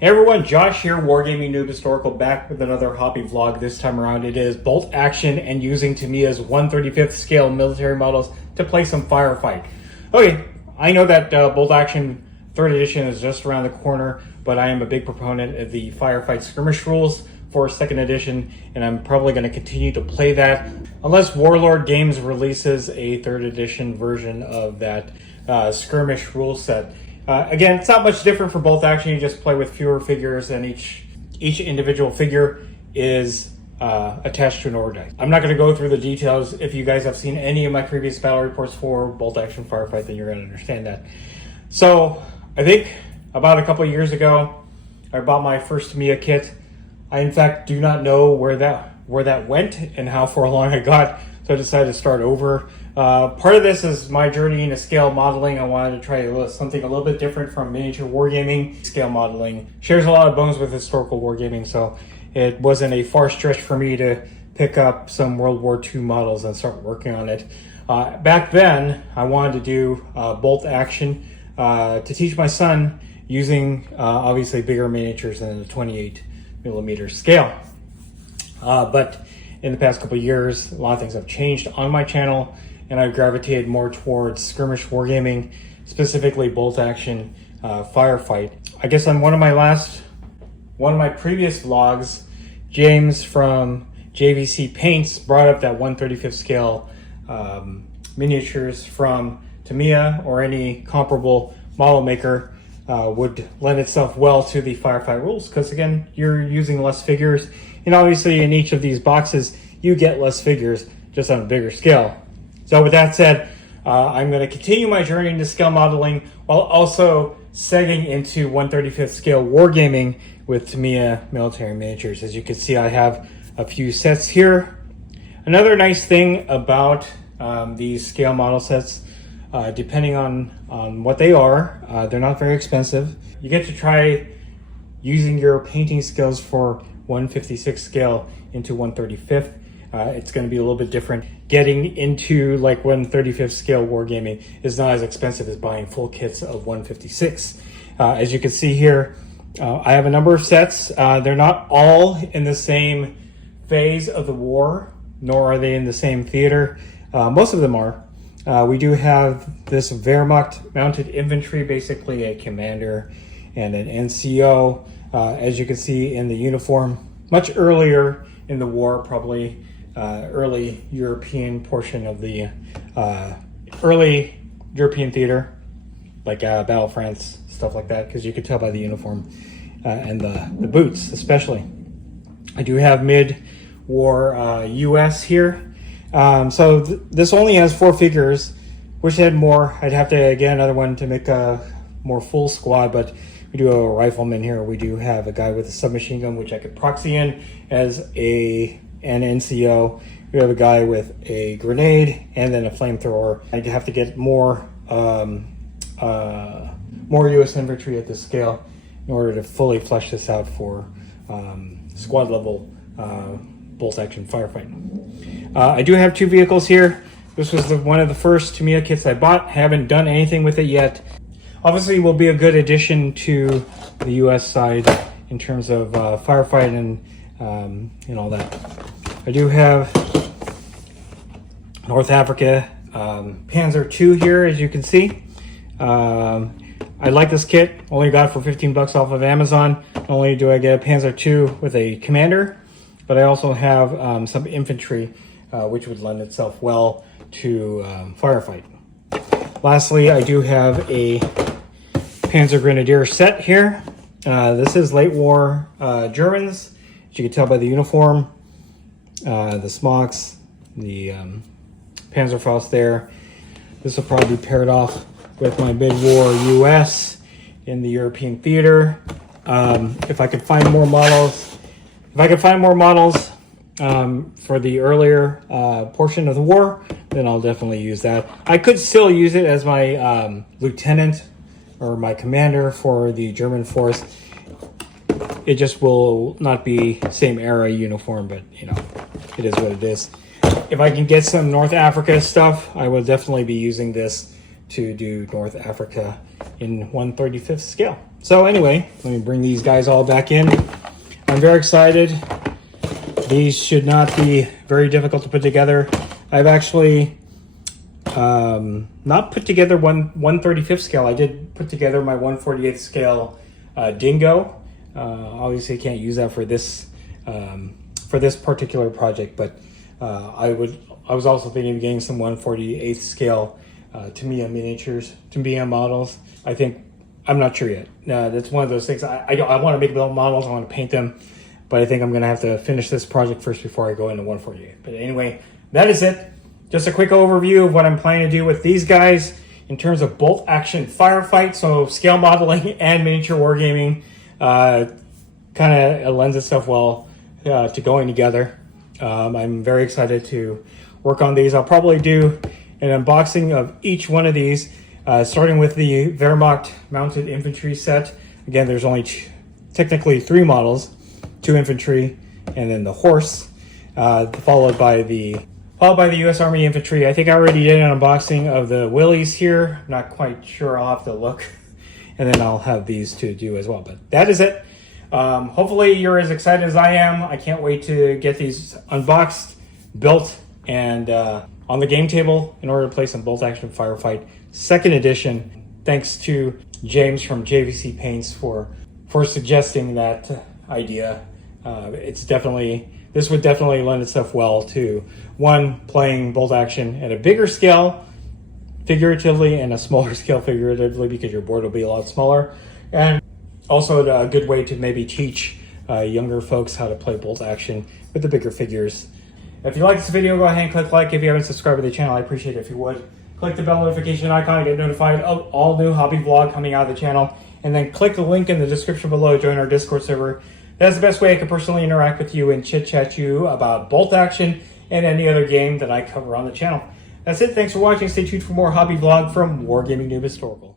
Hey everyone, Josh here, WarGamingNewb Historical, back with another hobby vlog. This time around it is bolt action and using Tamiya's 1/35th scale military models to play some Firefight. Okay, I know that bolt action 3rd edition is just around the corner, but I am a big proponent of the Firefight skirmish rules for 2nd edition, and I'm probably going to continue to play that unless Warlord Games releases a 3rd edition version of that skirmish rule set. Again, it's not much different for bolt action. You just play with fewer figures, and each individual figure is attached to an order dice. I'm not going to go through the details. If you guys have seen any of my previous battle reports for Bolt Action Firefght, then you're going to understand that. So I think about a couple of years ago, I bought my first Tamiya kit. I in fact do not know where that went and how far along I got, so I decided to start over. Part of this is my journey into scale modeling. I wanted to try something a little bit different from miniature wargaming. Scale modeling shares a lot of bones with historical wargaming, so it wasn't a far stretch for me to pick up some World War II models and start working on it. Back then, I wanted to do bolt action to teach my son using obviously bigger miniatures than the 28mm scale. But in the past couple of years, a lot of things have changed on my channel, and I've gravitated more towards skirmish wargaming, specifically bolt action firefight. I guess on one of my previous vlogs, James from JVC Paints brought up that 1/35th scale miniatures from Tamiya or any comparable model maker would lend itself well to the firefight rules, because again, you're using less figures, and obviously in each of these boxes you get less figures, just on a bigger scale. So with that said, I'm going to continue my journey into scale modeling while also setting into 1/35th scale wargaming with Tamiya military miniatures. As you can see, I have a few sets here. Another nice thing about these scale model sets, depending on what they are, they're not very expensive. You get to try using your painting skills for 1/56 scale into 1/35th. It's going to be a little bit different. Getting into like 1/35th scale wargaming is not as expensive as buying full kits of 1/56. As you can see here, I have a number of sets. They're not all in the same phase of the war, nor are they in the same theater. Most of them are. We do have this Wehrmacht mounted infantry, basically a commander and an NCO. As you can see in the uniform, much earlier in the war, probably early European portion of the early European theater, like Battle of France, stuff like that, because you could tell by the uniform and the boots especially. I do have mid-war US here. So this only has 4 figures. Wish I had more. I'd have to get another one to make a more full squad, but we do have a rifleman here. We do have a guy with a submachine gun, which I could proxy in as an NCO. We have a guy with a grenade and then a flamethrower. I'd have to get more US infantry at this scale in order to fully flesh this out for squad level bolt action firefight. I do have 2 vehicles here. This was one of the first Tamiya kits I bought. Haven't done anything with it yet. Obviously will be a good addition to the US side in terms of firefight and all that. I do have North Africa Panzer II here, as you can see. I like this kit. Only got it for 15 bucks off of Amazon. Not only do I get a Panzer II with a commander, but I also have some infantry, which would lend itself well to firefight. Lastly, I do have a Panzer Grenadier set here. This is late war Germans, as you can tell by the uniform, the smocks, the Panzerfaust there. This will probably be paired off with my mid-war US in the European theater. If I could find more models, for the earlier portion of the war, then I'll definitely use that. I could still use it as my lieutenant or my commander for the German force. It just will not be same era uniform, but you know, it is what it is. If I can get some North Africa stuff, I will definitely be using this to do North Africa in 1/35th scale. So anyway, let me bring these guys all back in. I'm very excited. These should not be very difficult to put together. I've actually not put together 1/35th scale. I did put together my 1/48th scale dingo. Obviously, I can't use that for this particular project, but I was also thinking of getting some 1/48th scale Tamiya miniatures, Tamiya models. I'm not sure yet. That's one of those things. I want to make models. I want to paint them, but I think I'm going to have to finish this project first before I go into 1/48. But anyway, that is it. Just a quick overview of what I'm planning to do with these guys in terms of Bolt Action Firefght. So scale modeling and miniature wargaming kind of lends itself well to going together. I'm very excited to work on these. I'll probably do an unboxing of each one of these, starting with the Wehrmacht mounted infantry set. Again, there's only technically 3 models, 2 infantry and then the horse, followed by the U.S. Army infantry. I think I already did an unboxing of the Willies here. I'm not quite sure. I'll have to look, and then I'll have these to do as well. But that is it. Hopefully you're as excited as I am. I can't wait to get these unboxed, built, and on the game table in order to play some Bolt Action Firefight 2nd edition. Thanks to James from JVC Paints for suggesting that idea. This would definitely lend itself well to playing Bolt Action at a bigger scale figuratively and a smaller scale figuratively, because your board will be a lot smaller, and also a good way to maybe teach younger folks how to play Bolt Action with the bigger figures. If you like this video, go ahead and click like. If you haven't subscribed to the channel, I appreciate it if you would. Click the bell notification icon to get notified of all new hobby vlog coming out of the channel, and then click the link in the description below to join our Discord server. That's the best way I can personally interact with you and chit-chat you about Bolt Action and any other game that I cover on the channel. That's it. Thanks for watching. Stay tuned for more hobby vlog from WarGamingNewb Historical.